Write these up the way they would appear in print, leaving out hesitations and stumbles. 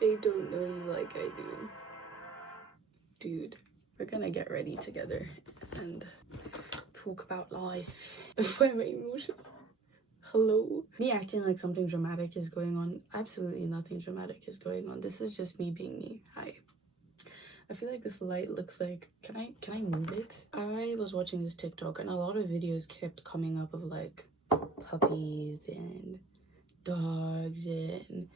they don't know you like I do. Dude, we're gonna get ready together and talk about life. Why am I emotional? Hello? Me acting like something dramatic is going on. Absolutely nothing dramatic is going on. This is just me being me. Hi. I feel like this light looks like, can I move it? I was watching this TikTok and a lot of videos kept coming up of like puppies and dogs and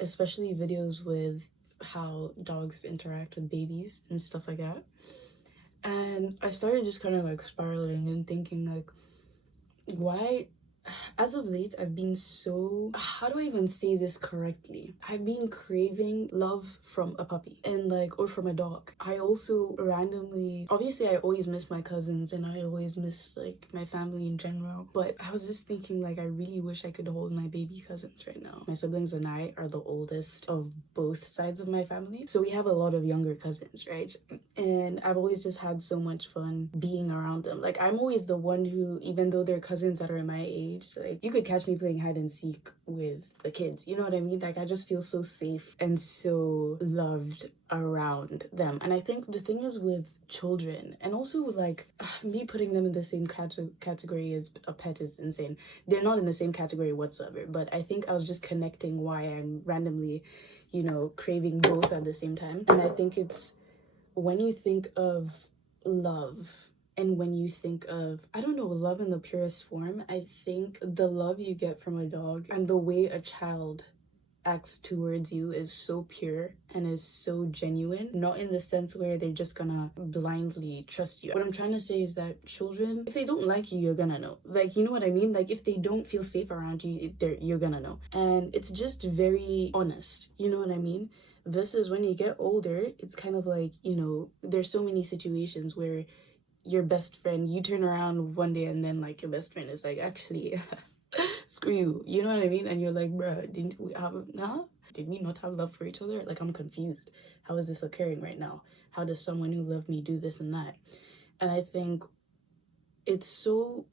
especially videos with how dogs interact with babies and stuff like that. And I started just kind of like spiraling and thinking like, why, as of late, I've been so, how do I even say this correctly? I've been craving love from a puppy and like, or from a dog. I also randomly, obviously I always miss my cousins and I always miss like my family in general, but I was just thinking like, I really wish I could hold my baby cousins right now. My siblings and I are the oldest of both sides of my family, so we have a lot of younger cousins, right? And I've always just had so much fun being around them. Like, I'm always the one who, even though they're cousins that are my age, like you could catch me playing hide and seek with the kids, you know what I mean? Like, I just feel so safe and so loved around them. And I think the thing is with children, and also like me putting them in the same category as a pet is insane. They're not in the same category whatsoever, but I think I was just connecting why I'm randomly, you know, craving both at the same time. And I think it's when you think of love and when you think of, I don't know, love in the purest form, I think the love you get from a dog and the way a child acts towards you is so pure and is so genuine, not in the sense where they're just gonna blindly trust you. What I'm trying to say is that children, if they don't like you, you're gonna know. Like, you know what I mean? Like, if they don't feel safe around you, you're gonna know. And it's just very honest, you know what I mean? Versus when you get older, it's kind of like, you know, there's so many situations where your best friend, you turn around one day and then like your best friend is like, actually, screw you know what I mean? And you're like, bruh, didn't we have, huh? Did we not have love for each other? Like, I'm confused. How is this occurring right now? How does someone who loved me do this and that? And I think it's so,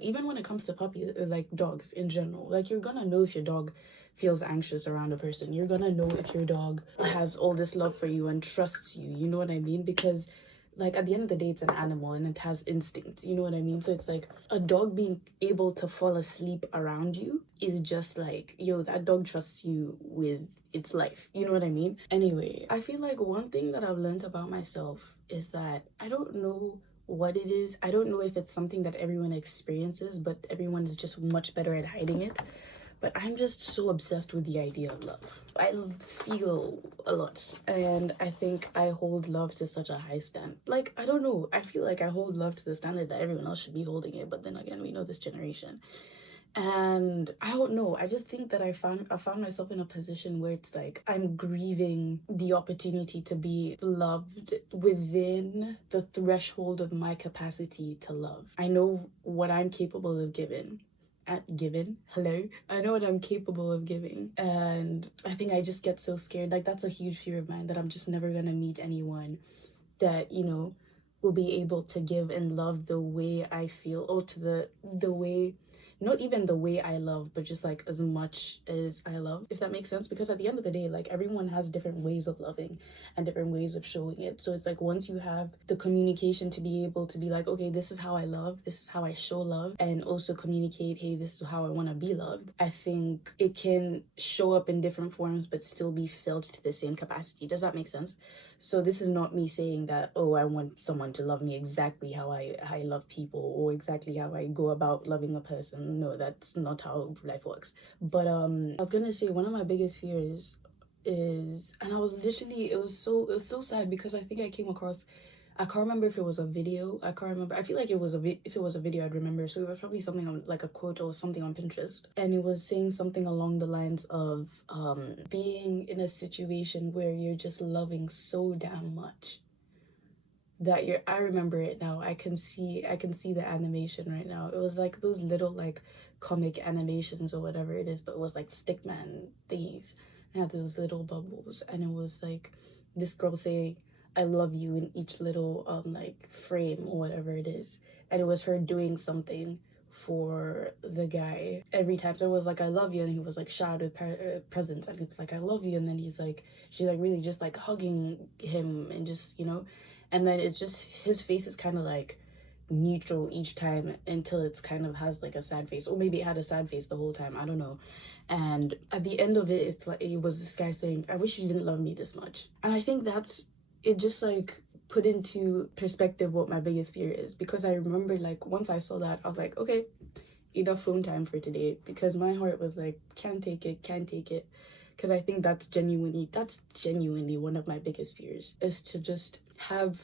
even when it comes to puppies, like dogs in general, like you're gonna know if your dog feels anxious around a person. You're gonna know if your dog has all this love for you and trusts you, you know what I mean? Because like at the end of the day, it's an animal and it has instincts, you know what I mean? So it's like a dog being able to fall asleep around you is just like, yo, that dog trusts you with its life, you know what I mean? Anyway, I feel like one thing that I've learned about myself is that I don't know what it is. I don't know if it's something that everyone experiences, but everyone is just much better at hiding it. But I'm just so obsessed with the idea of love. I feel a lot. And I think I hold love to such a high standard. Like, I don't know. I feel like I hold love to the standard that everyone else should be holding it. But then again, we know this generation. And I don't know. I just think that I found myself in a position where it's like I'm grieving the opportunity to be loved within the threshold of my capacity to love. I know what I'm capable of giving. Hello, I know what I'm capable of giving, and I think I just get so scared. Like, that's a huge fear of mine, that I'm just never gonna meet anyone that, you know, will be able to give and love the way I feel, or to the way, not even the way I love, but just like as much as I love, if that makes sense. Because at the end of the day, like, everyone has different ways of loving and different ways of showing it. So it's like, once you have the communication to be able to be like, okay, this is how I love, this is how I show love, and also communicate, hey, this is how I want to be loved, I think it can show up in different forms but still be felt to the same capacity. Does that make sense? So this is not me saying that, oh, I want someone to love me exactly how I love people, or exactly how I go about loving a person. No, that's not how life works. But I was gonna say, one of my biggest fears is, and I was literally, it was so sad, because I think I came across, I can't remember if it was a video. I can't remember. I feel like it was if it was a video, I'd remember. So it was probably something on like a quote or something on Pinterest. And it was saying something along the lines of being in a situation where you're just loving so damn much that I remember it now. I can see the animation right now. It was like those little like comic animations or whatever it is, but it was like stickman thieves. It had those little bubbles, and it was like this girl saying, I love you, in each little like frame or whatever it is. And it was her doing something for the guy every time. So it was like, I love you, and he was like showered with presents, and it's like, I love you, and then she's like really just like hugging him and just, you know, and then it's just his face is kind of like neutral each time until it's kind of has like a sad face, or maybe it had a sad face the whole time, I don't know. And at the end of it, it's like, it was this guy saying, I wish you didn't love me this much. And I think that's it, just like put into perspective what my biggest fear is, because I remember like once I saw that, I was like, okay, enough phone time for today, because my heart was like, can't take it, because I think that's genuinely one of my biggest fears, is to just have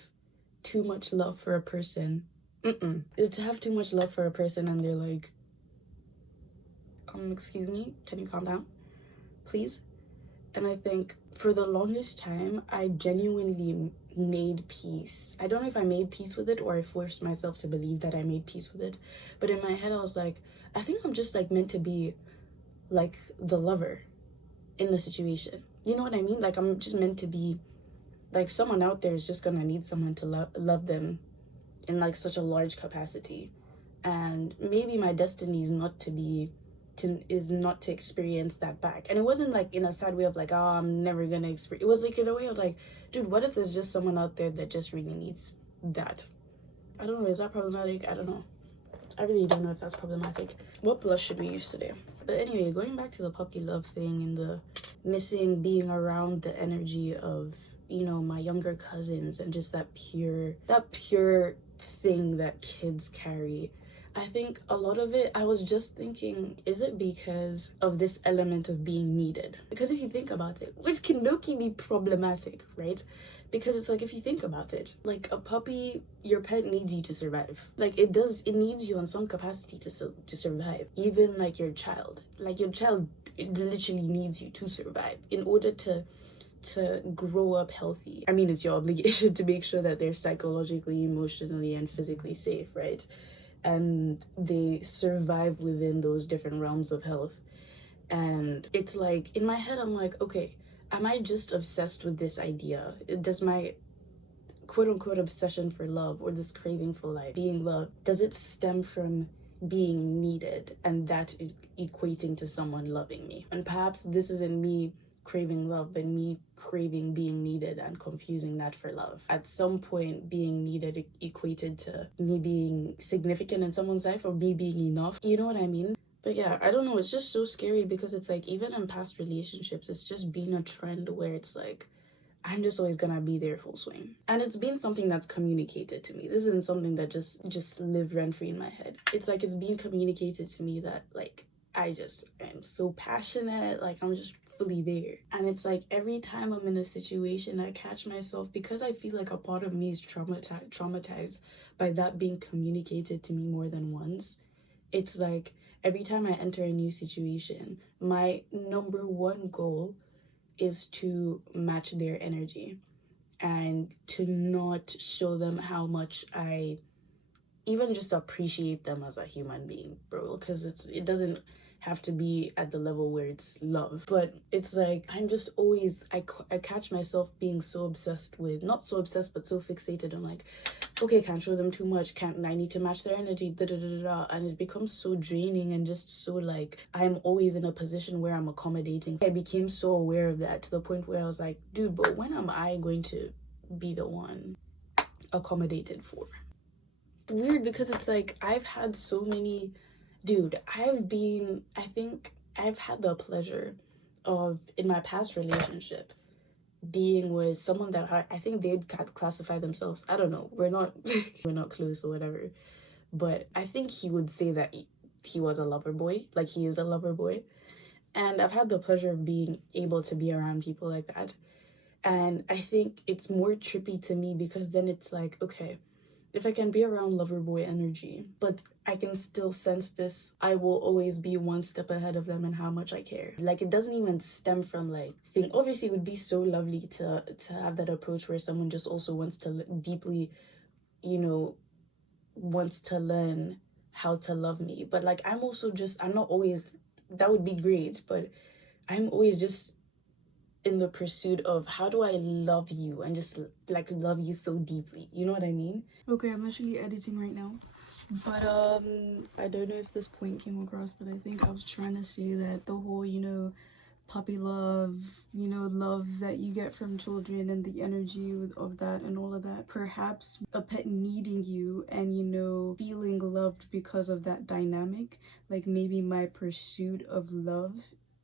too much love for a person. Is to have too much love for a person and they're like, excuse me, can you calm down, please? And I think for the longest time, I genuinely made peace. I don't know if I made peace with it or I forced myself to believe that I made peace with it. But in my head, I was like, I think I'm just like meant to be like the lover in the situation. You know what I mean? Like, I'm just meant to be like, someone out there is just gonna need someone to love them in like such a large capacity. And maybe my destiny is not to experience that back. And it wasn't like in a sad way of like, oh, I'm never gonna experience. It was like in a way of like, dude, what if there's just someone out there that just really needs that? I don't know, is that problematic? I don't know. I really don't know if that's problematic. What blush should we use today? But anyway, going back to the puppy love thing and the missing being around the energy of, you know, my younger cousins and just that pure thing that kids carry. I think a lot of it, I was just thinking, is it because of this element of being needed? Because if you think about it, which can low-key be problematic, right? Because it's like, if you think about it, like a puppy, your pet needs you to survive. Like it needs you in some capacity to survive. Even like your child, it literally needs you to survive in order to grow up healthy. I mean, it's your obligation to make sure that they're psychologically, emotionally, and physically safe, right? And they survive within those different realms of health. And it's like, in my head, I'm like, okay, am I just obsessed with this idea? Does my quote-unquote obsession for love, or this craving for like being loved, does it stem from being needed and that equating to someone loving me? And perhaps this isn't me craving love, but me craving being needed and confusing that for love. At some point, being needed equated to me being significant in someone's life, or me being enough. You know what I mean? But yeah, I don't know, it's just so scary, because it's like, even in past relationships, it's just been a trend where it's like, I'm just always gonna be there full swing. And it's been something that's communicated to me. This isn't something that just lived rent-free in my head. It's like, it's been communicated to me that like, I just am so passionate, like I'm just fully there. And it's like, every time I'm in a situation, I catch myself, because I feel like a part of me is traumatized by that being communicated to me more than once. It's like, every time I enter a new situation, my number one goal is to match their energy and to not show them how much I even just appreciate them as a human being, bro, because it doesn't have to be at the level where it's love, but it's like, I'm just always, I catch myself being so obsessed with, not so obsessed, but so fixated on like, okay, can't show them too much, I need to match their energy, and it becomes so draining, and just so like, I'm always in a position where I'm accommodating. I became so aware of that to the point where I was like, dude, but when am I going to be the one accommodated for? It's weird, because it's like, I've had so many, dude, I think I've had the pleasure of, in my past relationship, being with someone that I think they'd classify themselves, I don't know, we're not close or whatever, but I think he would say that he was a lover boy, like he is a lover boy. And I've had the pleasure of being able to be around people like that. And I think it's more trippy to me, because then it's like, okay, if I can be around lover boy energy, but I can still sense this, I will always be one step ahead of them in how much I care. Like, it doesn't even stem from like thing. Obviously, it would be so lovely to have that approach where someone just also wants to deeply, you know, wants to learn how to love me. But like, I'm not always, that would be great, but I'm always just in the pursuit of, how do I love you and just like love you so deeply, you know what I mean? Okay, I'm actually editing right now, But I don't know if this point came across, but I think I was trying to say that the whole, puppy love, love that you get from children and the energy of that and all of that, perhaps a pet needing you and feeling loved because of that dynamic, like maybe my pursuit of love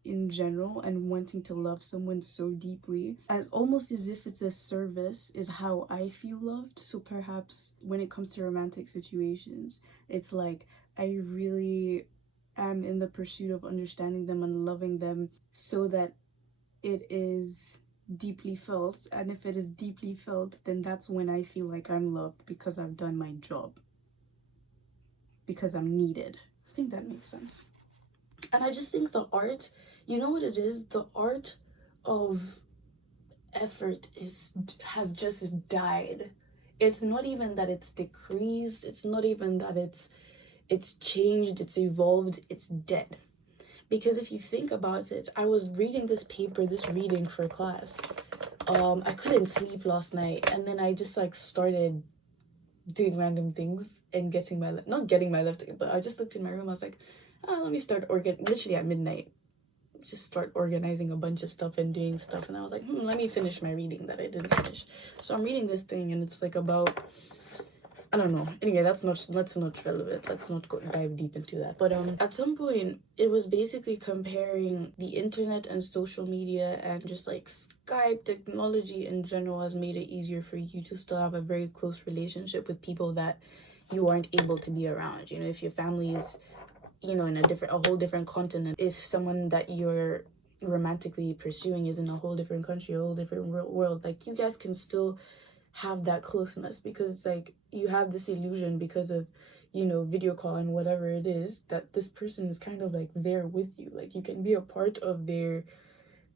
in general and wanting to love someone so deeply, as almost as if it's a service, is how I feel loved. So perhaps when it comes to romantic situations, it's like I really am in the pursuit of understanding them and loving them so that it is deeply felt. And if it is deeply felt, then that's when I feel like I'm loved because I've done my job, because I'm needed. I think that makes sense. And I just think the art, you know what it is? The art of effort has just died. It's not even that it's decreased, it's not even that it's changed, it's evolved, it's dead. Because if you think about it, I was reading this reading for class. I couldn't sleep last night, and then I just like started doing random things and not getting my life together, but I just looked in my room. I was like, oh, let me start literally at midnight, just start organizing a bunch of stuff and doing stuff. And I was like, let me finish my reading that I didn't finish. So I'm reading this thing, and it's like about, I don't know. Anyway, that's not relevant. Let's not dive deep into that. But at some point, it was basically comparing the internet and social media and just like Skype technology in general has made it easier for you to still have a very close relationship with people that you aren't able to be around. If your family is, in a whole different continent, if someone that you're romantically pursuing is in a whole different country, a whole different world, like you guys can still have that closeness because like you have this illusion because of video call and whatever it is, that this person is kind of like there with you, like you can be a part of their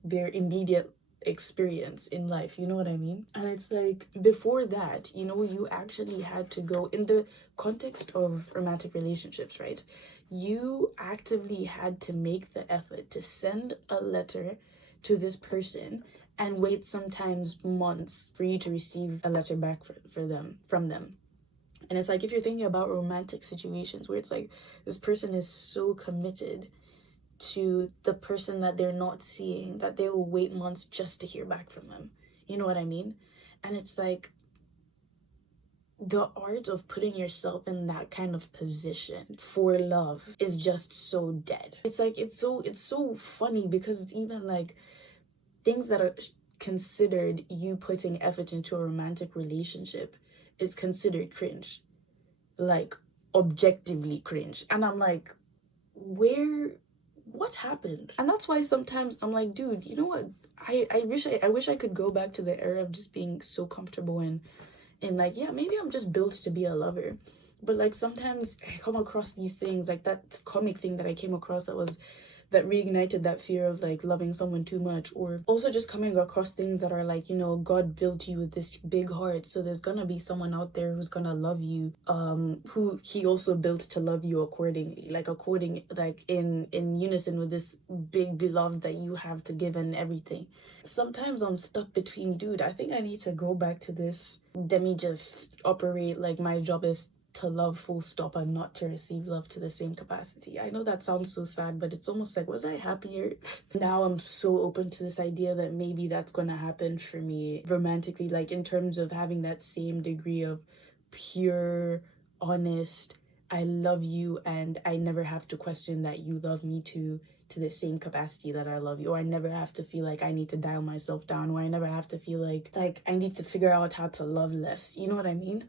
immediate experience in life, you know what I mean? And it's like before that, you actually had to go, in the context of romantic relationships, right, you actively had to make the effort to send a letter to this person and wait sometimes months for you to receive a letter back from them. And it's like, if you're thinking about romantic situations where it's like this person is so committed to the person that they're not seeing that they will wait months just to hear back from them, you know what I mean? And it's like the art of putting yourself in that kind of position for love is just so dead. It's like it's so funny because it's even like things that are considered you putting effort into a romantic relationship is considered cringe, like objectively cringe. And I'm like, what happened? And that's why sometimes I'm like, dude, you know what, I wish I could go back to the era of just being so comfortable and like, yeah, maybe I'm just built to be a lover. But like sometimes I come across these things, like that comic thing that I came across that reignited that fear of like loving someone too much, or also just coming across things that are like, God built you with this big heart, so there's gonna be someone out there who's gonna love you, who he also built to love you accordingly, like in unison with this big love that you have to give and everything. Sometimes I'm stuck between, dude, I think I need to go back to this, let me just operate like my job is to love full stop and not to receive love to the same capacity. I know that sounds so sad, but it's almost like, was I happier? Now I'm so open to this idea that maybe that's gonna happen for me romantically, like in terms of having that same degree of pure, honest, I love you and I never have to question that you love me to the same capacity that I love you, or I never have to feel like I need to dial myself down, or I never have to feel like I need to figure out how to love less, you know what I mean?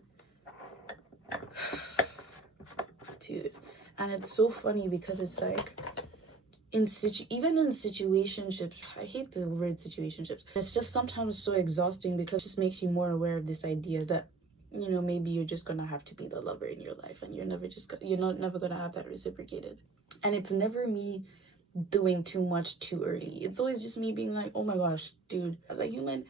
Dude, and it's so funny because it's like even in situationships, I hate the word situationships, it's just sometimes so exhausting because it just makes you more aware of this idea that maybe you're just gonna have to be the lover in your life, and you're never gonna have that reciprocated. And it's never me doing too much too early, it's always just me being like, oh my gosh, dude, as a human,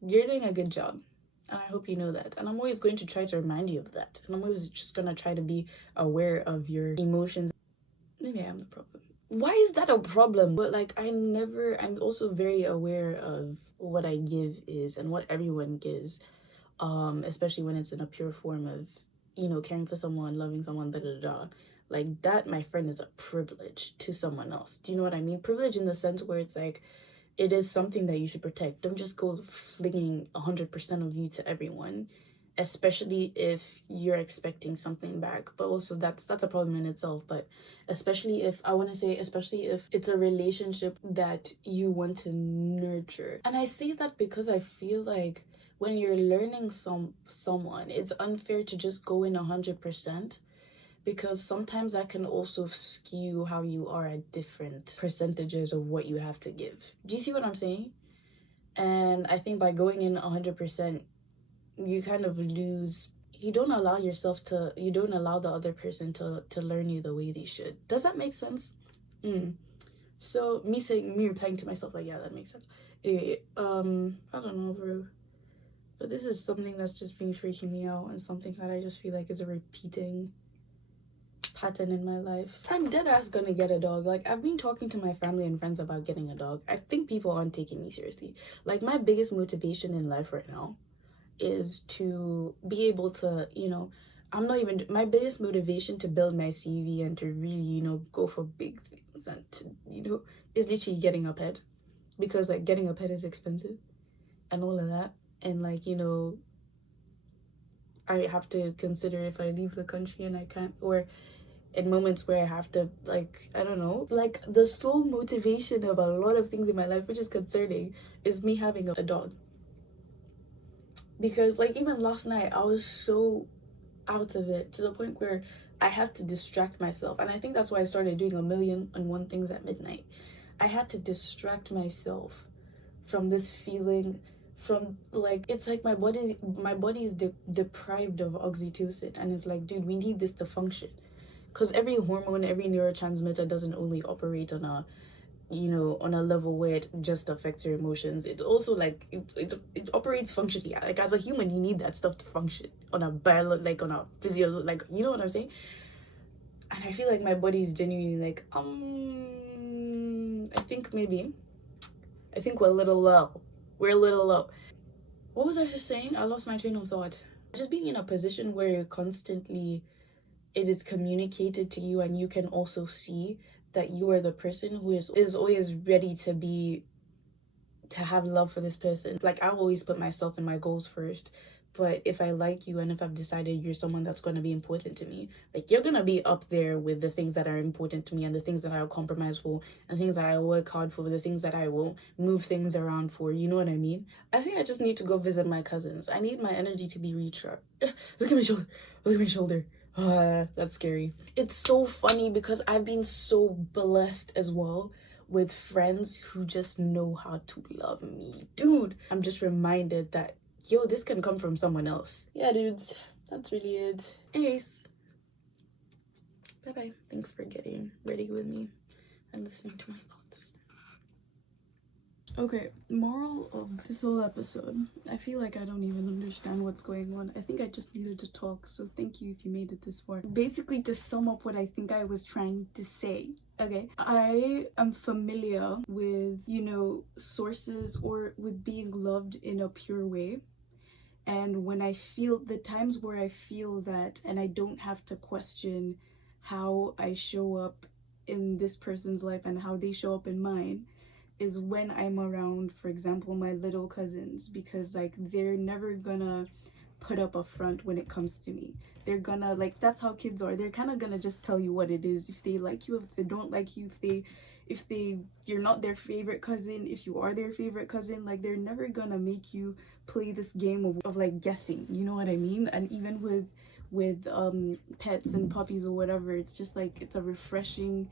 you're doing a good job. And I hope you know that. And I'm always going to try to remind you of that. And I'm always just gonna try to be aware of your emotions. Maybe I am the problem. Why is that a problem? But like, I'm also very aware of what I give is and what everyone gives, especially when it's in a pure form of you know, caring for someone, loving someone, da da da. Like that, my friend, is a privilege to someone else. Do you know what I mean? Privilege in the sense where it's like, it is something that you should protect. Don't just go flinging 100% of you to everyone, especially if you're expecting something back. But also that's a problem in itself. But especially if, I want to say, especially if it's a relationship that you want to nurture. And I say that because I feel like when you're learning someone, it's unfair to just go in 100%, because sometimes that can also skew how you are at different percentages of what you have to give. Do you see what I'm saying? And I think by going in 100%, you kind of lose, you don't allow yourself to, you don't allow the other person to learn you the way they should. Does that make sense? So me replying to myself like, yeah, that makes sense. Anyway, I don't know, bro. But this is something that's just been freaking me out, and something that I just feel like is a repeating pattern in my life. I'm dead ass gonna get a dog. Like, I've been talking to my family and friends about getting a dog. I think people aren't taking me seriously. Like, my biggest motivation in life right now is to be able to, you know, I'm not even, my biggest motivation to build my CV and to really, you know, go for big things and to, you know, is literally getting a pet. Because like getting a pet is expensive and all of that. And like, you know, I have to consider if I leave the country and I can't, or in moments where I have to, like, I don't know, like the sole motivation of a lot of things in my life, which is concerning, is me having a dog. Because like even last night, I was so out of it to the point where I had to distract myself. And I think that's why I started doing 1,000,001 things at midnight. I had to distract myself from this feeling, from like, it's like my body is deprived of oxytocin, and it's like, dude, we need this to function. Because every hormone, every neurotransmitter doesn't only operate on a, you know, on a level where it just affects your emotions. It also like it operates functionally. Like as a human, you need that stuff to function on a like on a physio, like, you know what I'm saying. And I feel like my body is genuinely like, I think we're a little low. We're a little low. What was I just saying? I lost my train of thought. Just being in a position where you're constantly, it is communicated to you, and you can also see that you are the person who is always ready to have love for this person. Like, I always put myself and my goals first. But if I like you, and if I've decided you're someone that's going to be important to me, like, you're going to be up there with the things that are important to me, and the things that I'll compromise for, and things that I work hard for, the things that I will move things around for. You know what I mean? I think I just need to go visit my cousins. I need my energy to be recharged. Look at my shoulder. Look at my shoulder. That's scary. It's so funny because I've been so blessed as well with friends who just know how to love me. Dude, I'm just reminded that, yo, this can come from someone else. Yeah, dudes, that's really it. Anyways, bye-bye. Thanks for getting ready with me and listening to my thoughts. Okay, moral of this whole episode. I feel like I don't even understand what's going on. I think I just needed to talk, so thank you if you made it this far. Basically, to sum up what I think I was trying to say, okay, I am familiar with, you know, sources or with being loved in a pure way. And when I feel, the times where I feel that, and I don't have to question how I show up in this person's life and how they show up in mine, is when I'm around, for example, my little cousins, because like they're never gonna put up a front when it comes to me. They're gonna, like, that's how kids are. They're kind of gonna just tell you what it is. If they like you, if they don't like you, if you're not their favorite cousin, if you are their favorite cousin, like, they're never gonna make you play this game of like guessing, you know what I mean? And even with pets and puppies or whatever, it's just like, it's refreshing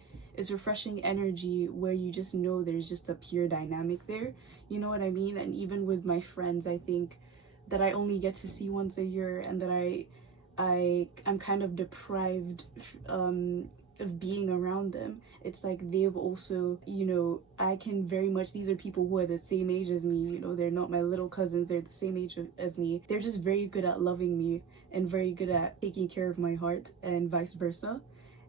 energy where you just know there's just a pure dynamic there, you know what I mean? And even with my friends, I think that I only get to see once a year, and that I'm kind of deprived of being around them. It's like they've also, you know, I can very much, these are people who are the same age as me, you know, they're not my little cousins, they're the same age as me. They're just very good at loving me and very good at taking care of my heart, and vice versa.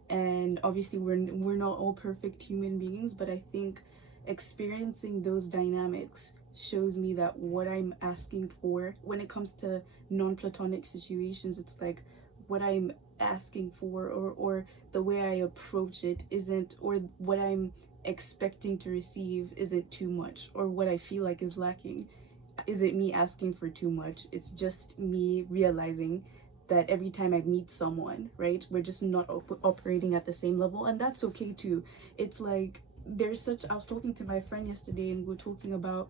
And obviously we're not all perfect human beings, but I think experiencing those dynamics shows me that what I'm asking for when it comes to non-platonic situations, it's like, what I'm asking for, or the way I approach it isn't, or what I'm expecting to receive isn't too much, or what I feel like is lacking isn't me asking for too much. It's just me realizing that every time I meet someone, right, we're just not operating at the same level, and that's okay too. It's like I was talking to my friend yesterday, and we're talking about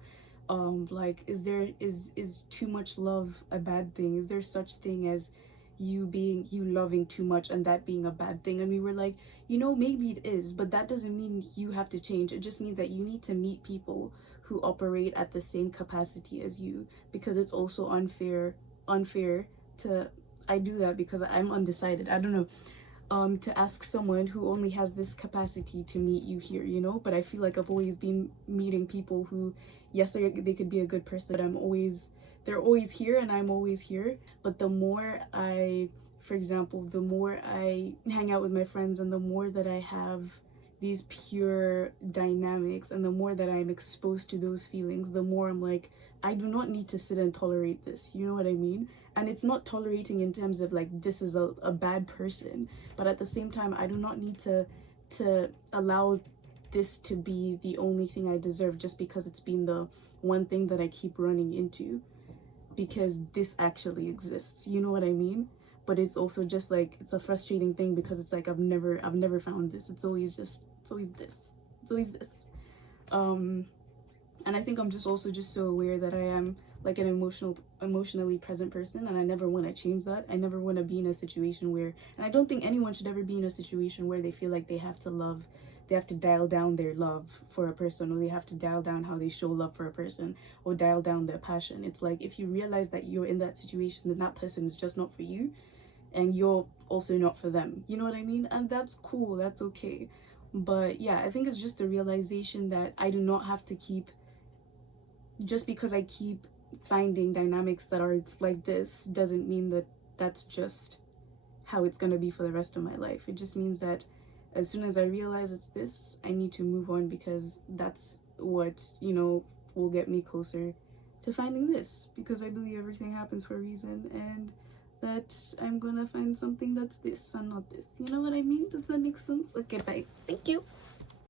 like, is too much love a bad thing? Is there such thing as you loving too much and that being a bad thing? And we were like, maybe it is, but that doesn't mean you have to change. It just means that you need to meet people who operate at the same capacity as you, because it's also unfair to, I do that because I'm undecided, I don't know, to ask someone who only has this capacity to meet you here, but I feel like I've always been meeting people who, yes, they could be a good person, but they're always here and I'm always here. But the more for example, the more I hang out with my friends, and the more that I have these pure dynamics, and the more that I'm exposed to those feelings, the more I'm like, I do not need to sit and tolerate this, you know what I mean? And it's not tolerating in terms of like, this is a bad person, but at the same time, I do not need to allow this to be the only thing I deserve just because it's been the one thing that I keep running into, because this actually exists, you know what I mean? But it's also just like, it's a frustrating thing because it's like, I've never found this. It's always this. And I think I'm just also just so aware that I am like an emotionally present person, and I never want to change that. I never want to be in a situation where, and I don't think anyone should ever be in a situation where they feel like they have to dial down their love for a person, or they have to dial down how they show love for a person, or dial down their passion. It's like, if you realize that you're in that situation, then that person is just not for you, and you're also not for them, you know what I mean? And that's cool, that's okay. But yeah, I think it's just the realization that I do not have to keep, just because I keep finding dynamics that are like this, doesn't mean that that's just how it's gonna be for the rest of my life. It just means that as soon as I realize it's this, I need to move on, because that's what, will get me closer to finding this, because I believe everything happens for a reason, and that I'm gonna find something that's this and not this. You know what I mean? Does that make sense? Okay, bye. Thank you.